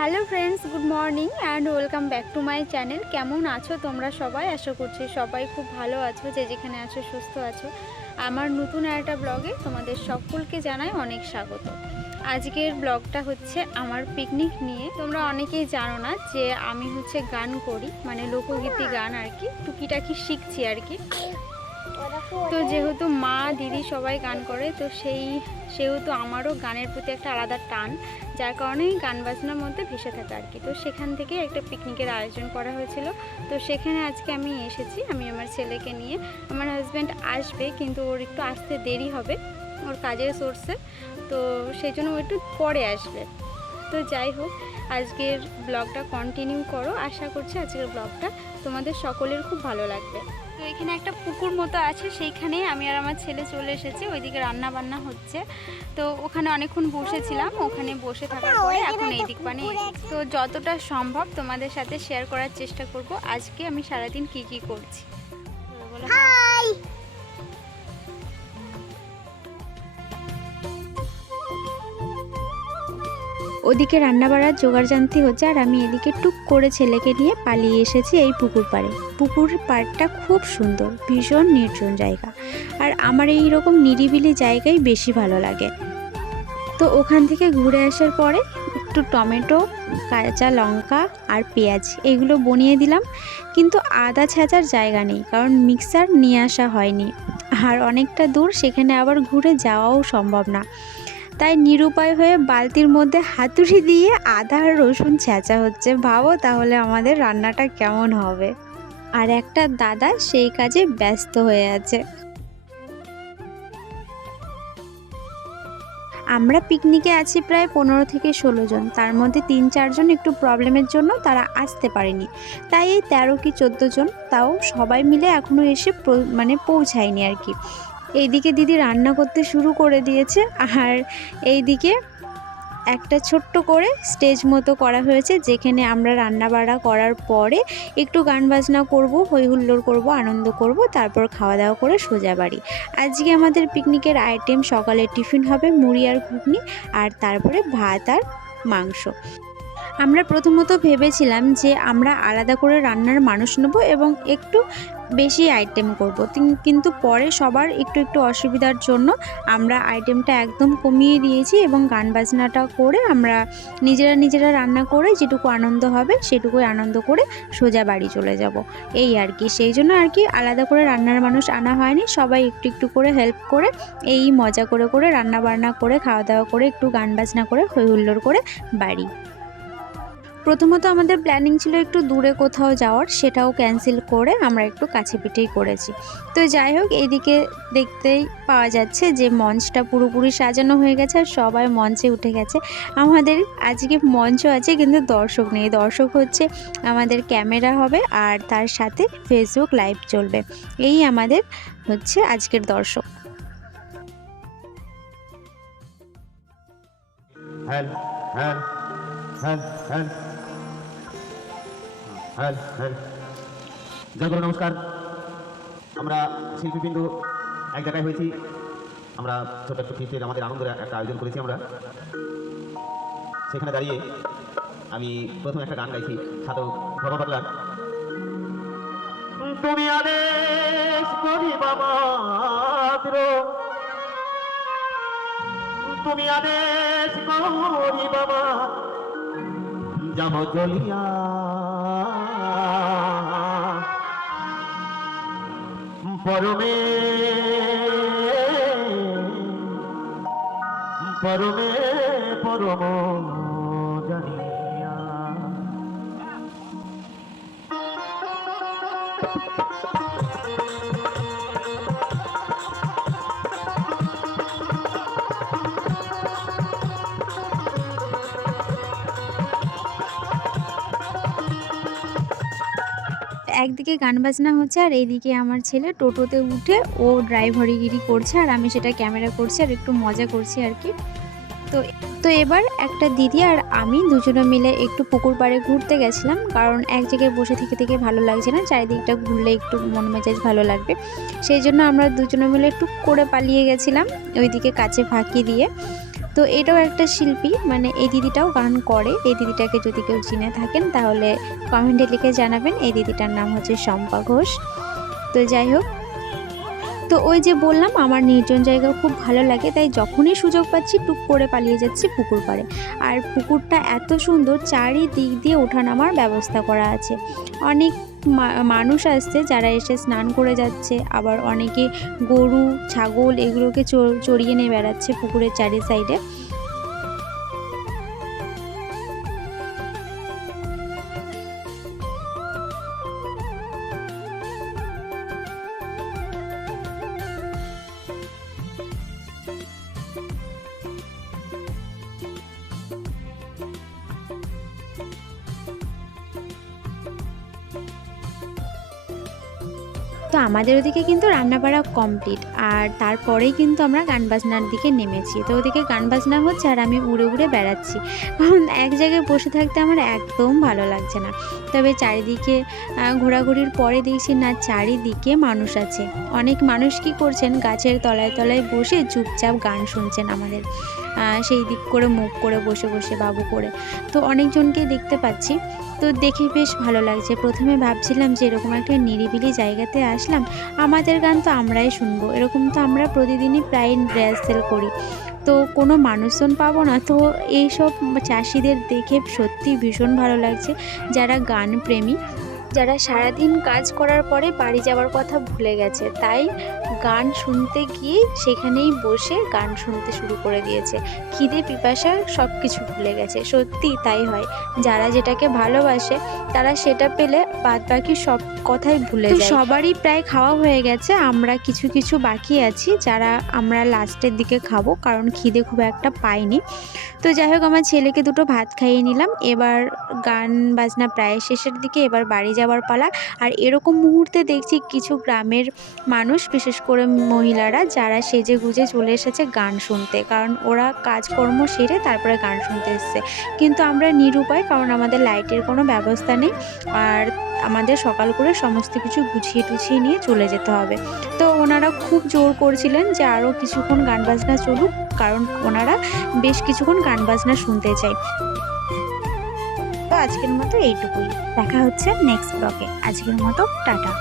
Hello friends, good morning and welcome back to my channel. কেমন আছো তোমরা সবাই? আশা করছি সবাই খুব ভালো আছো, যে যেখানে আছো সুস্থ আছো। আমার নতুন একটা ব্লগে তোমাদের সকলকে জানাই অনেক স্বাগত। আজকের ব্লগটা হচ্ছে আমার পিকনিক নিয়ে। তোমরা অনেকেই জানো না যে আমি হচ্ছে গান করি মানে লোকগীতি গান আর কি, টুকিটাকি শিখছি আর কি। তো যেহেতু মা, দিদি সবাই গান করে, তো সেই, সেহেতু আমারও গানের প্রতি একটা আলাদা টান। যার কারণে গান বাজনার মধ্যে ভেসে থাকে আর কি। তো সেখান থেকে একটা পিকনিকের আয়োজন করা হয়েছিল। তো সেখানে আজকে আমি এসেছি, আমি আমার ছেলেকে নিয়ে। আমার হাজব্যান্ড আসবে, কিন্তু ওর একটু আসতে দেরি হবে, ওর কাজের সোর্সে তো সেই জন্য ও একটু পরে আসবে। তো যাই হোক আজকের ব্লগটা কন্টিনিউ করো। আশা করছি আজকের ব্লগটা তোমাদের সকলের খুব ভালো লাগবে। তো এখানে একটা পুকুর মতো আছে সেইখানে আমি আর আমার ছেলে চলে এসেছি। ওইদিকে রান্না বান্না হচ্ছে। তো ওখানে অনেকক্ষণ বসেছিলাম। ওখানে বসে থাকার পরে এখন এই দিক পানে এসেছি। তো যতটা সম্ভব তোমাদের সাথে শেয়ার করার চেষ্টা করব। আজকে আমি সারাদিন কি কি করছি? হাই ওদিকে রান্না বাড়ার জোগাড় জানতে হচ্ছে আর আমি এদিকে টুক করে ছেলেকে নিয়ে পালিয়ে এসেছি এই পুকুর পাড়ে। পুকুর পাড়টা খুব সুন্দর, ভীষণ নির্জন জায়গা আর আমার এই রকম নিরিবিলি জায়গায় বেশি ভালো লাগে। তো ওখান থেকে ঘুরে আসার পরে একটু টমেটো, কাঁচা লঙ্কা আর পেঁয়াজ এগুলো বনিয়ে দিলাম। কিন্তু আদা ছেঁচার জায়গা নেই কারণ মিক্সার নিয়ে আসা হয়নি। আর অনেকটা দূর সেখানে আবার ঘুরে যাওয়াও সম্ভব না। তাই নিরুপায় হয়ে বালতির মধ্যে হাতুড়ি দিয়ে আদা আর রসুন ছেঁচা হচ্ছে। ভাবো তাহলে আমাদের রান্নাটা কেমন হবে। আর একটা দাদা সেই কাজে ব্যস্ত হয়ে আছে। আমরা পিকনিকে আছি প্রায় পনেরো থেকে ষোলো জন। তার মধ্যে তিন চারজন একটু প্রবলেমের জন্য তারা আসতে পারেনি। তাই এই তেরো কি চোদ্দ জন, তাও সবাই মিলে এখনও এসে মানে পৌঁছায়নি আর কি। এইদিকে দিদি রান্না করতে শুরু করে দিয়েছে, আর এইদিকে একটা ছোট্ট করে স্টেজ মতো করা হয়েছে, যেখানে আমরা রান্না বাড়া করার পরে একটু গান বাজনা করব হই হুল্লোড় করব, আনন্দ করব, তারপর খাওয়া দাওয়া করে সোজা বাড়ি। আজকে আমাদের পিকনিকের আইটেম সকালে টিফিন হবে মুড়ি আর ঘুগনি, আর তারপরে ভাত আর মাংস। আমরা প্রথমত ভেবেছিলাম যে আমরা আলাদা করে রান্নার মানুষ নেব এবং একটু বেশি আইটেম করব। কিন্তু পরে সবার একটু একটু অসুবিধার জন্য আমরা আইটেমটা একদম কমিয়ে দিয়েছি এবং গান বাজনাটা করে আমরা নিজেরা নিজেরা রান্না করে যেটুকু আনন্দ হবে সেটুকুই আনন্দ করে সোজা বাড়ি চলে যাব। এই আর কি। সেই জন্য আর কি আলাদা করে রান্নার মানুষ আনা হয়নি। সবাই একটু একটু করে হেল্প করে এই মজা করে করে রান্না বান্না করে খাওয়া দাওয়া করে, একটু গান বাজনা করে হই হুল্লোড় করে বাড়ি। প্রথমত আমাদের প্ল্যানিং ছিল একটু দূরে কোথাও যাওয়ার, সেটাও ক্যান্সেল করে আমরা একটু কাছে পিঠেই করেছি। তো যাই হোক এইদিকে দেখতেই পাওয়া যাচ্ছে যে মঞ্চটা পুরোপুরি সাজানো হয়ে গেছে আর সবাই মঞ্চে উঠে গেছে। আমাদের আজকে মঞ্চ আছে, কিন্তু দর্শক নেই। দর্শক হচ্ছে আমাদের ক্যামেরা হবে আর তার সাথে ফেসবুক লাইভ চলবে। এই আমাদের হচ্ছে আজকের দর্শক। হ্যাল হ্যাল হ্যাল হ্যাল হ্যাল জয় গুরু নমস্কার। আমরা শিল্পীবৃন্দ এক জায়গায় হয়েছি। আমরা ছোট একটা ফিস্টের আমাদের আনন্দের একটা আয়োজন করেছি আমরা। সেখানে দাঁড়িয়ে আমি প্রথম একটা গান গাইছি সাধক বাবা তুমি আদেশ করি বাবা তুমি আদেশ করি বাবা। যাব জ্বলিয়া পরমে পরমে পরম জানিয়া একদিকে গান বাজনা হচ্ছে আর এইদিকে আমার ছেলে টোটোতে উঠে ও ড্রাইভারিগিরি করছে আর আমি সেটা ক্যামেরা করছি আর একটু মজা করছি আর কি। তো তো এবার একটা দিদি আর আমি দুজনে মিলে একটু পুকুর পাড়ে ঘুরতে গেছিলাম কারণ এক জায়গায় বসে থেকে থেকে ভালো লাগছে না, চারিদিকটা ঘুরলে একটু মন মেজাজ ভালো লাগবে। সেই জন্য আমরা দুজনে মিলে একটু করে পালিয়ে গেছিলাম ওইদিকে কাছে ফাঁকি দিয়ে। তো এটাও একটা শিল্পী মানে এই দিদিটাও গান করে। এই দিদিটাকে যদি কেউ চিনে থাকেন, তাহলে কমেন্টে লিখে জানাবেন। এই দিদিটার নাম হচ্ছে শম্পা ঘোষ। তো যাই হোক, তো ওই যে বললাম, আমার নির্জন জায়গা খুব ভালো লাগে, তাই যখনই সুযোগ পাচ্ছি, টুক করে পালিয়ে যাচ্ছি পুকুর পাড়ে। আর পুকুরটা এত সুন্দর, চারিদিক দিয়ে ওঠানামার ব্যবস্থা করা আছে। অনেক মানুষ আসছে যারা এসে স্নান করে যাচ্ছে। আবার অনেকে গরু, ছাগল এগুলোকে চড়- চড়িয়ে নিয়ে বেড়াচ্ছে পুকুরের চারি সাইডে তো আমাদের ওদিকে কিন্তু রান্নাবাড়া কমপ্লিট আর তারপরেই কিন্তু আমরা গান বাজনার দিকে নেমেছি। তো ওদিকে গান বাজনা হচ্ছে আর আমি উড়ে উড়ে বেড়াচ্ছি। কারণ এক জায়গায় বসে থাকতে আমার একদম ভালো লাগছে না। তবে চারিদিকে ঘোরাঘুরির পরে দেখছি না চারিদিকে মানুষ আছে। অনেক মানুষ কি করছেন, গাছের তলায় তলায় বসে চুপচাপ গান শুনছেন আমাদের। সেই দিক করে মুখ করে বসে বসে, বাবু করে। তো অনেকজনকে দেখতে পাচ্ছি। তো দেখে বেশ ভালো লাগছে। প্রথমে ভাবছিলাম যে এরকম একটা নিরিবিলি জায়গাতে আসলাম, আমাদের গান তো আমরাই শুনব। এরকম তো আমরা প্রতিদিনই প্রায় রিহার্সেল করি। তো কোনো মানুষজন পাবো না। তো এইসব চাষিদের দেখে সত্যি ভীষণ ভালো লাগছে। যারা গান প্রেমী যারা সারাদিন কাজ করার পরে বাড়ি যাওয়ার কথা ভুলে গেছে তাই গান শুনতে গিয়ে সেখানেই বসে গান শুনতে শুরু করে দিয়েছে। খিদে পিপাসা সব কিছু ভুলে গেছে সত্যি তাই হয়। যারা যেটাকে ভালোবাসে তারা সেটা পেলে বাদ বাকি সব কথাই ভুলে যায়। সবারই প্রায় খাওয়া হয়ে গেছে আমরা কিছু কিছু বাকি আছি যারা আমরা লাস্টের দিকে খাব কারণ খিদে খুব একটা পাইনি। তো যাই হোক আমার ছেলেকে দুটো ভাত খাইয়ে নিলাম এবার গান বাজনা প্রায় শেষের দিকে এবার বাড়ি যাওয়ার পালা। আর এরকম মুহূর্তে দেখছি কিছু গ্রামের মানুষ, বিশেষ করে মহিলারা, যারা সেজে গুজে চলে এসেছে গান শুনতে। কারণ ওরা কাজকর্ম সেরে তারপরে গান শুনতে এসছে। কিন্তু আমরা নিরুপায়, কারণ আমাদের লাইটের কোনো ব্যবস্থা নেই। আর আমাদের সকাল করে সমস্ত কিছু গুছিয়ে টুছিয়ে নিয়ে চলে যেতে হবে। তো ওনারা খুব জোর করছিলেন যে আরও কিছুক্ষণ গান বাজনা চলুক, কারণ ওনারা বেশ কিছুক্ষণ গান বাজনা শুনতে তো আজকের মতো এইটুকুই। দেখা হচ্ছে নেক্সট ব্লকে আজকের মতো টাটা।